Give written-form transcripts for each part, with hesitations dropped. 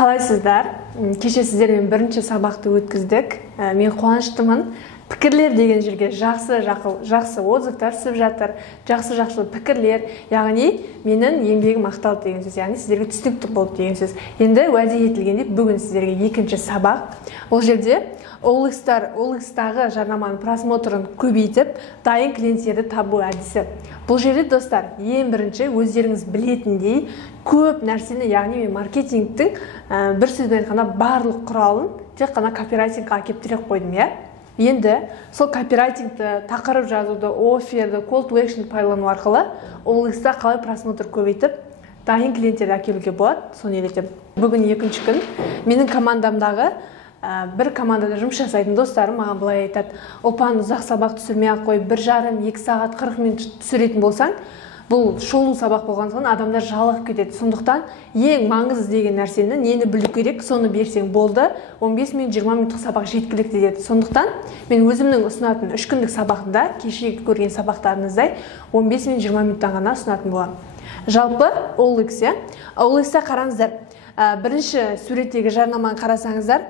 Қалайсыздар? Кеше сіздермен бірінші сабақты өткіздік. Мен қуаныштымын. Пікірлер деген жерге жақсы отзывтар түсіп жатыр, жақсы пікірлер, яғни менің еңбегім ақталды деген сөз, яғни сіздерге түсінікті болды деген сөз. Енді уәде етілгендей бүгін сіздерге екінші сабақ. Ол жерде OLX-тағы жарнаманың просмотрын көбейтіп, дайын клиенттерді табу әдісі. Бұл жерде достар, ең бірінші өздеріңіз білетіндей көп нәрсені, яғни мен маркетингтің бір сөзбен айтқанда барлық құралын тек қана копирайтингқа әкеліп тіреп қойдым, иә? Енді сол копирайтингті, тақырып жазуды, офферді, call to action пайдалану арқылы OLX-та қалай просмотр көбейтіп, дайын клиенттерді әкелуге болады, соны үйретемін. Бүгін екінші күн. Менің командамдағы бір командада жұмыс жасайтын достарым маған былай айтады: "Опан, ұзақ сабақ түсірмей-ақ қой, 1,5-2 сағат 40 минут түсіретін болсаң, бұл шолу сабақ болғандықтан адамдар жалығып кетеді. Сондықтан ең маңызды деген нәрсені нені білу керек, соны берсең болды. 15 минут, 20 минуттық сабақ жеткілікті" деді. Сондықтан мен өзімнің ұсынатын 3 күндік сабағында, кешегі көрген сабақтарыңыздай 15 минут, 20 минуттан ғана ұсынатын боламын. Жалпы OLX-та қараңыздар. Бірінші суреттегі жарнаманы қарасаңыздар,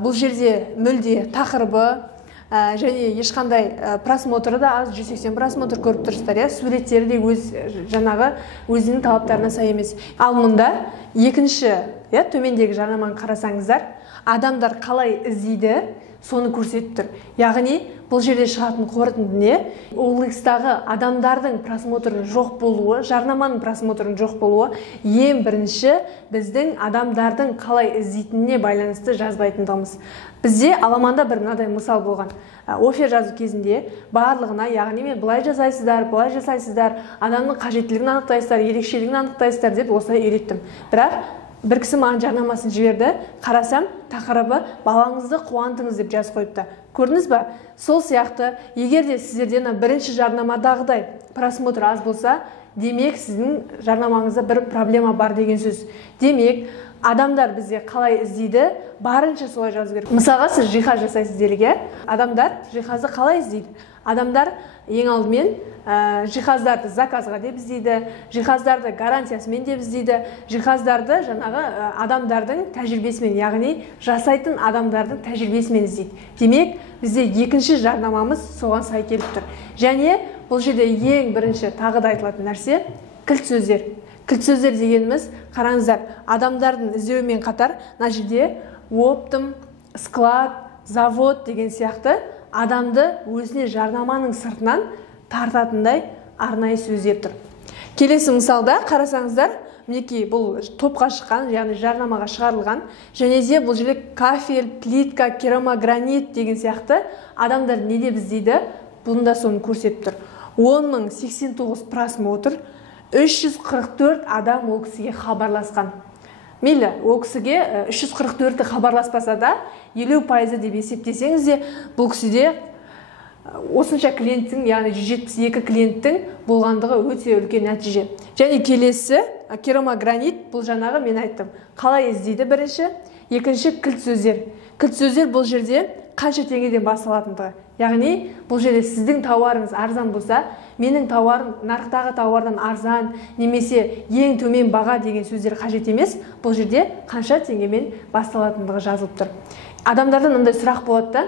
бұл жерде мүлде тақырыбы және ешқандай просмотры да аз, 180 просмотр көріп тұрсыздар, суреттері де өзінің талаптарына сай емес. Ал мұнда екінші, төмендегі жарнаманы қарасаңыздар, адамдар қалай іздейді, соны көрсетіп тұр. Яғни бұл жерде шығатын қорытынды не? OLX-тағы адамдардың просмотрының жоқ болуы, жарнаманың просмотрының жоқ болуы ең бірінші біздің адамдардың қалай іздейтініне байланысты жазбайтындығымыз. Бізде аламанда бір мынадай мысал болған. Оффер жазу кезінде барлығына, яғни мен былай жасайсыздар, адамның қажеттілігін анықтайсыздар, ерекшелігін анықтайсыздар деп осылай үйреттім. Бірақ бір кісі маған жарнамасын жіберді, қарасам, тақырыбы балаңызды қуантыңыз деп жазып қойыпты. Көрдіңіз ба? Сол сияқты, егер де сіздерден бірінші жарнамадағыдай просмотр аз болса, демек сіздің жарнамаңызда бір проблема бар деген сөз. Демек, адамдар бізде қалай іздейді, барынша солай жазу керек. Мысалға, сіз жиһаз жасайсыз делік, адамдар жиһазды қалай іздейді? Адамдар ең алдымен жиһаздарды заказға деп іздейді, жиһаздарды гарантиясымен деп іздейді, жиһаздарды жаңағы адамдардың тәжірибесімен, яғни жасайтын адамдардың тәжірибесімен іздейді. Демек, бізде екінші жарнамамыз соған сай келіп тұр. Және бұл жерде ең бірінші тағы да айтылатын нәрсе кілт сөздер. Кілт сөздер дегеніміз, қараңыздар, адамдардың іздеуімен қатар, мына жерде оптом, склад, завод деген сияқты адамды өзіне жарнаманың сыртынан тартатындай арнайы сөздер тұр. Келесі мысалда қарасаңыздар, мінекей бұл топқа шыққан, яғни жарнамаға шығарылған, және де бұл жерде кафель, плитка, керамогранит деген сияқты адамдар не деп іздейді, бұнда соны көрсетіп тұр. 10.089 просмотр, 344 адам ол кісіге хабарласқан. Мейлі, ол кісіге 344-ті хабарласпаса да, 50% деп есептесеңіз де, бұл кісіде осынша клиенттің, яғни 172 клиенттің болғандығы өте үлкен нәтиже. Және келесі, керамогранит, бұл жаңағы мен айттым. Қалай іздейді бірінші? Екінші, кілт сөздер. Кілт сөздер бұл жерде қанша теңгеден басталатындығы. Яғни, бұл жерде сіздің тауарыңыз арзан болса, менің тауарым нарықтағы тауардан арзан, немесе ең төмен баға деген сөздер қажет емес. Бұл жерде қанша теңгемен басталатындығы жазылып тұр. Адамдардан мындай сұрақ болады да: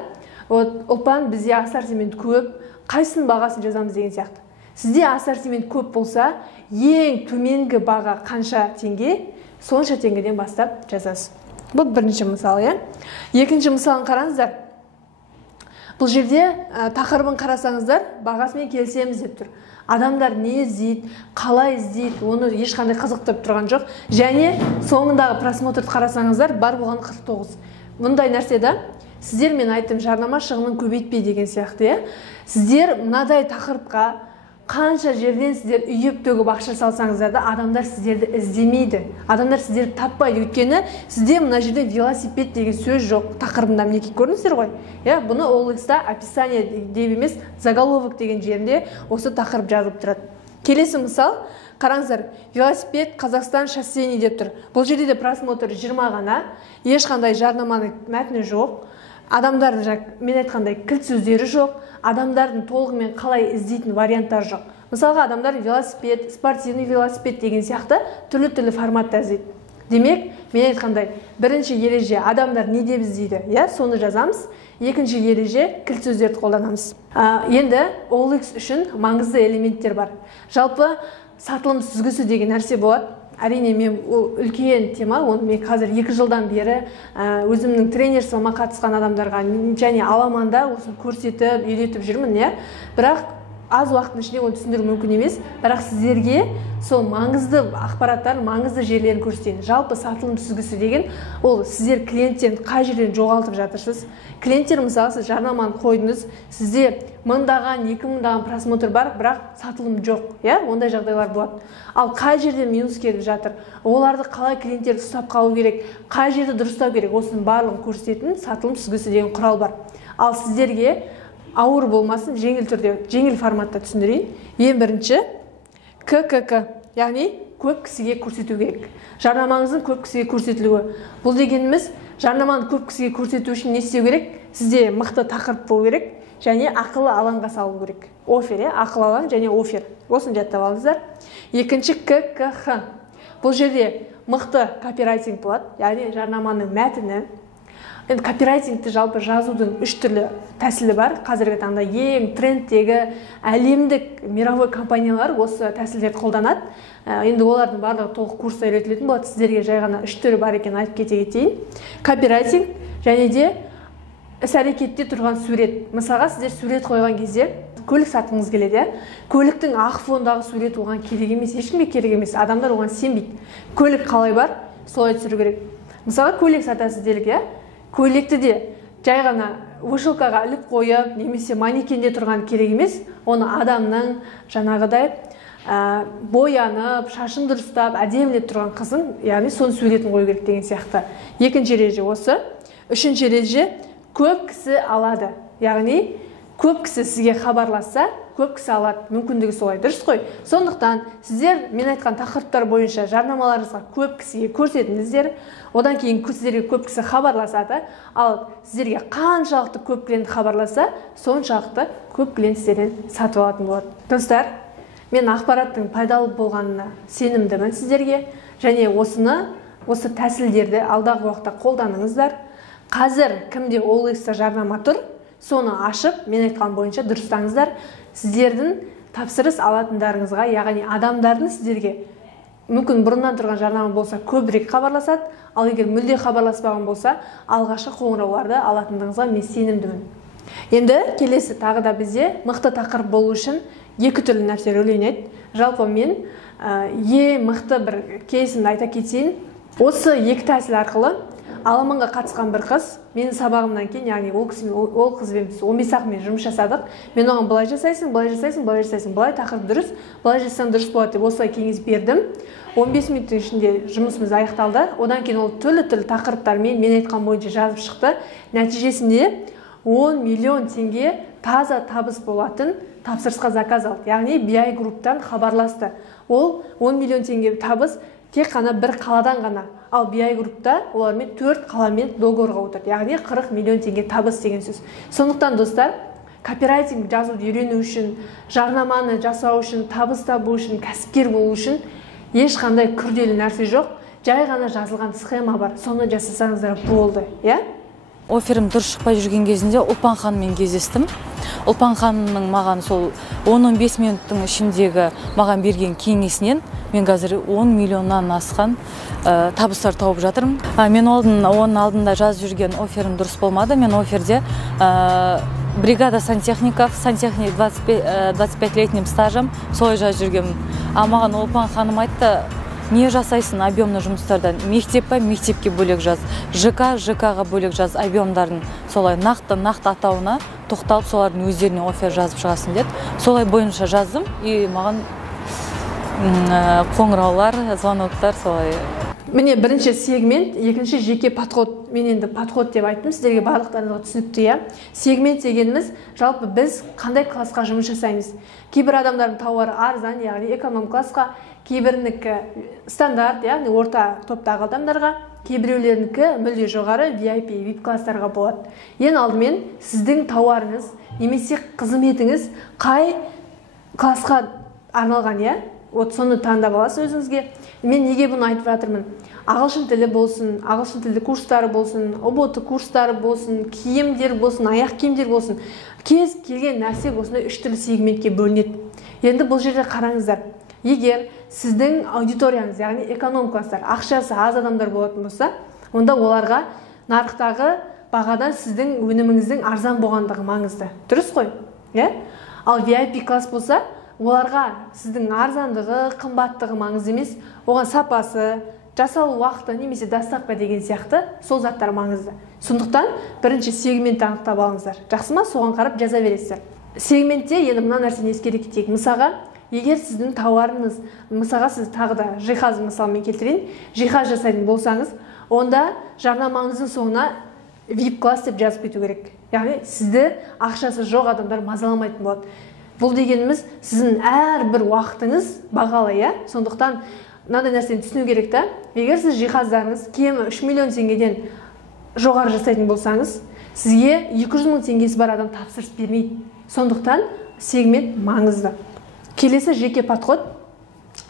"Опан, бізде ассортимент көп, қайсының бағасын жазамыз?" деген сияқты. Сізде ассортимент көп болса, ең төменгі баға қанша теңге, сонша теңгеден бастап жазасыз. Бұл бірінші мысал, Екінші мысалын қараңыздар. Бұл жерде тақырыбын қарасаңыздар, бағасымен келісеміз деп тұр. Адамдар не іздейді, қалай іздейді, оны ешқандай қызықтырып тұрған жоқ. Және соңындағы просмотрды қарасаңыздар, бар болған 49. Мұндай нәрседе сіздер, мен айттым, жарнама шығынын көбейтпей деген сияқты. Сіздер мынадай тақырыпқа қанша жерден сіздер үйіп төгіп ақша салсаңыздар да, адамдар сіздерді іздемейді. Адамдар сіздерді таппайды. Өйткені сізде мына жерде велосипед деген сөз жоқ. Тақырыбында мінекей көрдіңіздер ғой. Бұны OLX-та описание деп емес, заголовок деген жерінде осы тақырып жазылып тұрады. Келесі мысал, қараңыздар, велосипед Қазақстан шоссейный деп тұр. Бұл жерде де просмотр 20 ғана, ешқандай жарнаманың мәтіні жоқ. Адамдардың, мен айтқандай, кілт сөздері жоқ, адамдардың толығымен қалай іздейтін варианттар жоқ. Мысалға, адамдар велосипед, спортивный велосипед деген сияқты түрлі форматта іздейді. Демек, мен айтқандай, бірінші ереже адамдар не деп іздейді, соны жазамыз. Екінші ереже кілт сөздерді қолданамыз. Енді OLX үшін маңызды элементтер бар. Жалпы сатылым сүзгісі деген нәрсе болады. Әрине, мен үлкен тема, оны мен қазір 2 жылдан бері өзімнің тренерствома қатысқан адамдарға және аламанда осыны көрсетіп, үйретіп жүрмін, бірақ аз уақыттың ішінде оны түсіндіру мүмкін емес, бірақ сіздерге сол маңызды ақпараттар, маңызды жерлерін көрсетейін. Жалпы сатылым сүзгісі деген, ол сіздер клиенттерін қай жерден жоғалтып жатырсыз. Клиенттер, мысалы, сіз жарнаманы қойдыңыз, сізде 1000-даған, 2000-даған просмотр бар, бірақ сатылым жоқ, ондай жағдайлар болады. Ал қай жерден минус келіп жатыр, оларды қалай клиенттерді ұстап қалу керек, қай жерді дұрыстау керек, осының барлығын көрсететін сатылым сүзгісі деген құрал бар. Ал сіздерге ауыр болмасын, жеңіл түрде, жеңіл форматта түсіндірейін. Ең бірінші ККК, яғни көп кісіге көрсету керек. Жарнамаңыздың көп кісіге көрсетілуі. Бұл дегеніміз, жарнаманы көп кісіге көрсету үшін не істеу керек? Сізде мықты тақырып болу керек және ақылы алаңға салу керек. Офер, ақылы алаң және офер. Осыны жаттап алыңыздар. Екінші ККХ. Бұл жерде мықты копирайтинг болады, яғни жарнаманың мәтіні. Енді копирайтингті жалпы жазудың 3 түрлі тәсілі бар. Қазіргі таңда ең трендтегі әлемдік мировой компаниялар осы тәсілдерді қолданады. Енді олардың барлығы толық курста үйретілетін болады. Сіздерге жай ғана 3 түрі бар екенін айтып кете кетейін. Копирайтинг және де іс-әрекетте тұрған сурет. Мысалға, сіздер сурет қойған кезде көлік сатқыңыз келеді, көліктің ақ фондағы сурет оған керек емес, ешкімге керек емес. Адамдар оған сенбейді. Көлік қалай бар, солай түсіру керек. Мысалға, көйлек сатасыз делік, көйлекті де жай ғана вышивкаға іліп қойып, немесе манекенде тұрған керек емес, оны адамның жаңағыдай боянып, шашын дұрыстап, әдемілеп тұрған қызын, яғни соның суретін қою керек деген сияқты. Екінші ереже осы. Үшінші ереже көп кісі алады. Яғни көп кісі сізге хабарласса, көп кісі алады. Мүмкіндігі солай. Дұрыс қой. Сондықтан сіздер мен айтқан тақырыптар бойынша жарнамаларыңызға көп кісіге көрсетіңіздер. Одан кейін сіздерге көп кісі хабарласады. Ал сіздерге қаншалықты көп клиент хабарласа, соншалықты көп клиент сіздерден сатып алатын болады. Достар, мен ақпараттың пайдалы болғанына сенімдімін сіздерге, және осы тәсілдерді алдағы уақытта қолданыңыздар. Қазір кімде OLX-та жарнама тұр, соны ашып, мен айтқан бойынша дұрыстаңыздар. Сіздердің тапсырыс алатындарыңызға, яғни адамдардың сіздерге мүмкін бұрыннан тұрған жарнама болса, көбірек хабарласады, ал егер мүлде хабарласпаған болса, алғашқы қоңырауларды алатындығыңызға мен сенімдімін. Енді келесі тағы да бізде мықты тақырып болу үшін 2 түрлі нәрсе рөлденеді. Жалпы мен ең мықты бір кейсімді айта кетейін. Осы 2 тәсіл арқылы аламанға қатысқан бір қыз, менің сабағымнан кейін, яғни ол қызбен 15 ақымен жұмыс жасадық. Мен оған былай жасайсың, былай тақырып дұрыс, былай жасаң дұрыс болады деп осылай кеңес бердім. 15 минуттың ішінде жұмысымыз аяқталды. Одан кейін ол түрлі тақырыптармен мен айтқан бойынша жазып шықты. Нәтижесінде 10 миллион теңге таза табыс болатын тапсырысқа заказ алды. Яғни BI групптан хабарласты. Ол 10 миллион теңге табыс тек қана бір қаладан ғана. Ал BI группта олармен 4 қаламен договорға отырды. Яғни 40 миллион теңге табыс деген сөз. Сондықтан достар, копирайтинг жазуды үйрену үшін, жарнаманы жасау үшін, табыс табу үшін, кәсіпкер болу үшін ешқандай күрделі нәрсе жоқ. Жай ғана жазылған схема бар. Соны жасасаңыздар болды, Оферім дұрыс шықпай жүрген кезінде Ұлпан ханыммен кездестім. Ұлпан ханымның маған сол 10-15 минуттың ішіндегі маған берген кеңесінен мен қазір 10 миллионнан асқан табыстар тауып жатырмын. Мен оның алдында жазып жүрген оферім дұрыс болмады. Мен оферде бригада сантехников, 25-летним стажем солай жазып жүргенмін. Маған Ұлпан ханым айтты, не жасайсың объемны жұмыстардан? Мектепке бөлек жаз, ЖК-ға бөлек жаз объемдардың солай нақты атауына тоқталып, солардың өздеріне офер жазып шығасын деді. Солай бойынша жаздым, и маған қоңыраулар, звоноктар солай. Міне бірінші сегмент, екінші жеке подход. Мен енді подход деп айттым, сіздерге барлықтарыңызға түсінікті. Сегмент дегеніміз, жалпы біз қандай классқа жұмыс жасаймыз. Кейбір адамдардың тауары арзан, яғни эконом классқа, кейбірінікі стандарт, яғни орта топтағы адамдарға, кейбіреулерінікі мүлде жоғары VIP, VIP класстарға болады. Ең алдымен сіздің тауарыңыз, немесе қызметіңіз қай классқа арналған, соны таңдап аласыз өзіңізге. Мен неге бұны айтып жатырмын? ағылшын тілі болсын, ағылшын тілі курстары болсын, ұбт курстары болсын, киімдер болсын, аяқ киімдер болсын, кез келген нәрсе осындай 3 түрлі сегментке бөлінеді. Енді бұл жерде қараңыздар, егер сіздің аудиторияңыз, яғни эконом класстар, ақшасы аз адамдар болатын болса, онда оларға нарықтағы бағадан сіздің өніміңіздің арзан болғандығы маңызды. Дұрыс қой? Ал VIP класс болса, оларға сіздің арзандығы, қымбаттығы маңызды емес, оған сапасы, жасалу уақыты немесе доставка деген сияқты сол заттар маңызды. Сондықтан бірінші сегментті анықтап алыңыздар. Жақсы ма? Соған қарап жаза бересіздер. Сегментте енді мына нәрсені ескере кетейік. Мысалға, егер сіздің тауарыңыз, мысалға сіз тағы да жиһаз мысалмен келтірейін, жиһаз жасайтын болсаңыз, онда жарнамаңыздың соңына VIP класс деп жазып кету керек. Яғни сізді ақшасы жоқ адамдар мазаламайтын болады. Бұл дегеніміз сіздің әрбір уақытыңыз бағалы, сондықтан мынандай нәрсені түсіну керек та. Егер сіз жиһаздарыңыз кемі 3 миллион теңгеден жоғары жасайтын болсаңыз, сізге 200 мың теңгесі бар адам тапсырыс бермейді. Сондықтан сегмент маңызды. Келесі жеке подход.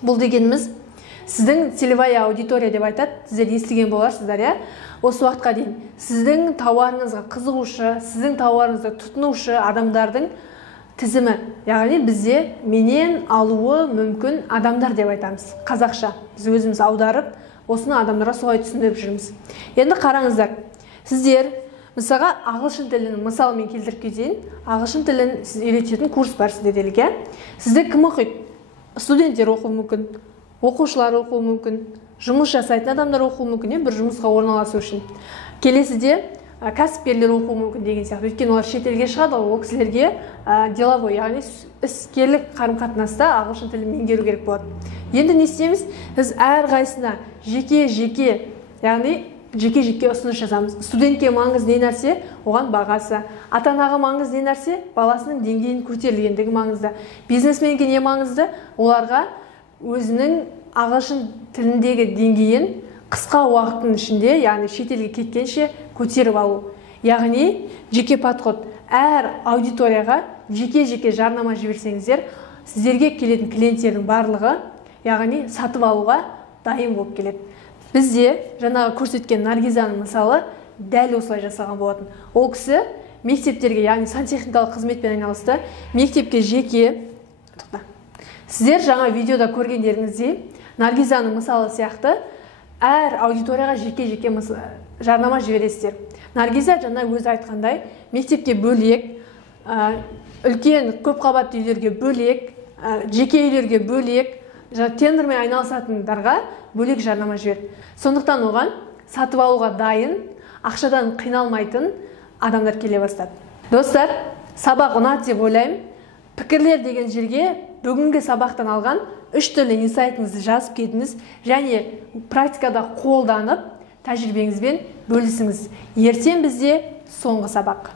Бұл дегеніміз сіздің целевая аудитория деп айтады. Сіздер естіген боларсыздар, осы уақытқа дейін сіздің тауарыңызға қызығушы, сіздің тауарыңызды тұтынушы адамдардың тізімі, яғни бізде менен алуы мүмкін адамдар деп айтамыз. Қазақша біз өзіміз аударып, осыны адамдарға солай түсіндіріп жүрміз. Енді қараңыздар, сіздер мысалға ағылшын тілін мысалмен келтіріп кетейін. Ағылшын тілін сіз үйрететін курс бар сізде делік. Сізде кім оқиды? Студенттер оқуы мүмкін, оқушылар оқуы мүмкін, жұмыс жасайтын адамдар оқуы мүмкін, бір жұмысқа орналасу үшін. Келесіде кәсіпкерлер оқуы мүмкін деген сияқты. Өйткені олар шетелге шығады, ол кісілерге деловой, яғни іскерлік қарым-қатынаста ағылшын тілін меңгеру керек болады. Енді не істейміз? Біз әрқайсысына жеке-жеке, яғни жеке-жеке ұсыныс жазамыз. Студентке маңызды не нәрсе, оған бағасы. Ата-анаға маңызды не нәрсе, баласының деңгейін көтерілгендігі маңызды. Бизнесменге не маңызды? Оларға өзінің ағылшын тіліндегі деңгейін қысқа уақыттың ішінде, яғни шетелге кеткенше көтеріп алу. Яғни жеке подход. Әр аудиторияға жеке-жеке жарнама жіберсеңіздер, сіздерге келетін клиенттердің барлығы, яғни сатып алуға дайын болып келеді. Бізде жаңағы көрсеткен Наргизаның мысалы дәл осылай жасалған болатын. Ол кісі мектептерге, яғни сантехникалық қызметпен айналысты. Мектепке жеке, сіздер жаңа видеода көргендеріңіздей, Наргизаның мысалы сияқты әр аудиторияға жеке-жеке жарнама жібересіздер. Наргиза жаңа өзі айтқандай, мектепке бөлек, үлкен көп қабатты үйлерге бөлек, жеке үйлерге бөлек, тендермен айналысатындарға бөлек жарнама жіберді. Сондықтан оған сатып алуға дайын, ақшадан қиналмайтын адамдар келе бастады. Достар, сабақ ұнады деп ойлаймын. Пікірлер деген жерге бүгінгі сабақтан алған 3 түрлі инсайтыңызды жазып кетіңіз және практикада қолданып тәжірибеңізбен бөлісіңіз. Ертең бізде соңғы сабақ.